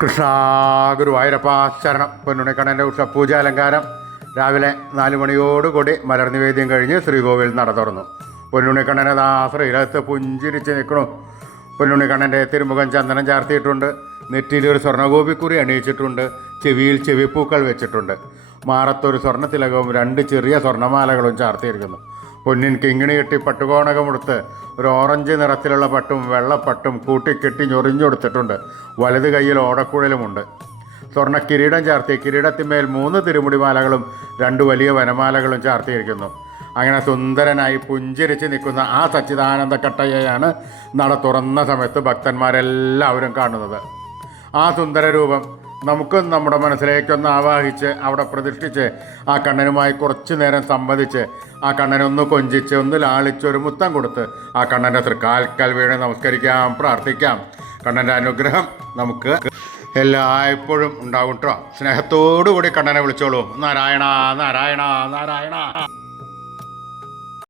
കൃഷ്ണ ഗുരുവായൂരപ്പ ശരണം. പൊന്നുണിക്കണ്ണൻ്റെ ഉഷപൂജ അലങ്കാരം രാവിലെ 4 മണിയോടുകൂടി മലർനിവേദ്യം കഴിഞ്ഞ് ശ്രീകോവിൽ നട തുറന്നു. പൊന്നുണിക്കണ്ണനെ ശ്രീലകത്ത് പുഞ്ചിരിച്ച് നിൽക്കണു. പൊന്നുണിക്കണ്ണൻ്റെ തിരുമുഖം ചന്ദനം ചാർത്തിയിട്ടുണ്ട്. നെറ്റിയിൽ ഒരു സ്വർണ്ണഗോപിക്കുറി അണിയിച്ചിട്ടുണ്ട്. ചെവിയിൽ ചെവിപ്പൂക്കൾ വെച്ചിട്ടുണ്ട്. മാറത്തൊരു സ്വർണ്ണത്തിലകവും 2 ചെറിയ സ്വർണ്ണമാലകളും ചാർത്തിയിരിക്കുന്നു. പൊന്നിൻ കിങ്ങിണി കെട്ടി പട്ടുകോണകമെടുത്ത് ഒരു ഓറഞ്ച് നിറത്തിലുള്ള പട്ടും വെള്ളപ്പട്ടും കൂട്ടിക്കെട്ടി ഞൊറിഞ്ഞൊടുത്തിട്ടുണ്ട്. വലത് കൈയിൽ ഓടക്കുഴലുമുണ്ട്. സ്വർണ്ണ കിരീടം ചാർത്തി കിരീടത്തിന്മേൽ 3 തിരുമുടിമാലകളും 2 വലിയ വനമാലകളും ചാർത്തിയിരിക്കുന്നു. അങ്ങനെ സുന്ദരനായി പുഞ്ചിരിച്ച് നിൽക്കുന്ന ആ സച്ചിദാനന്ദ കട്ടയ്യയാണ് നട തുറന്ന സമയത്ത് ഭക്തന്മാരെല്ലാവരും കാണുന്നത്. ആ സുന്ദര രൂപം നമുക്കും നമ്മുടെ മനസ്സിലേക്കൊന്ന് ആവാഹിച്ച് അവിടെ പ്രതിഷ്ഠിച്ച് ആ കണ്ണനുമായി കുറച്ചു നേരം സംവദിച്ച് ആ കണ്ണനൊന്ന് കൊഞ്ചിച്ച് ഒന്ന് ലാളിച്ച് ഒരു മുത്തം കൊടുത്ത് ആ കണ്ണൻ്റെ തൃക്കാൽക്കൽ വീണ് നമസ്കരിക്കാം, പ്രാർത്ഥിക്കാം. കണ്ണൻ്റെ അനുഗ്രഹം നമുക്ക് എല്ലായ്പ്പോഴും ഉണ്ടാവും കേട്ടോ. സ്നേഹത്തോടു കൂടി കണ്ണനെ വിളിച്ചോളൂ. നാരായണ നാരായണ നാരായണ.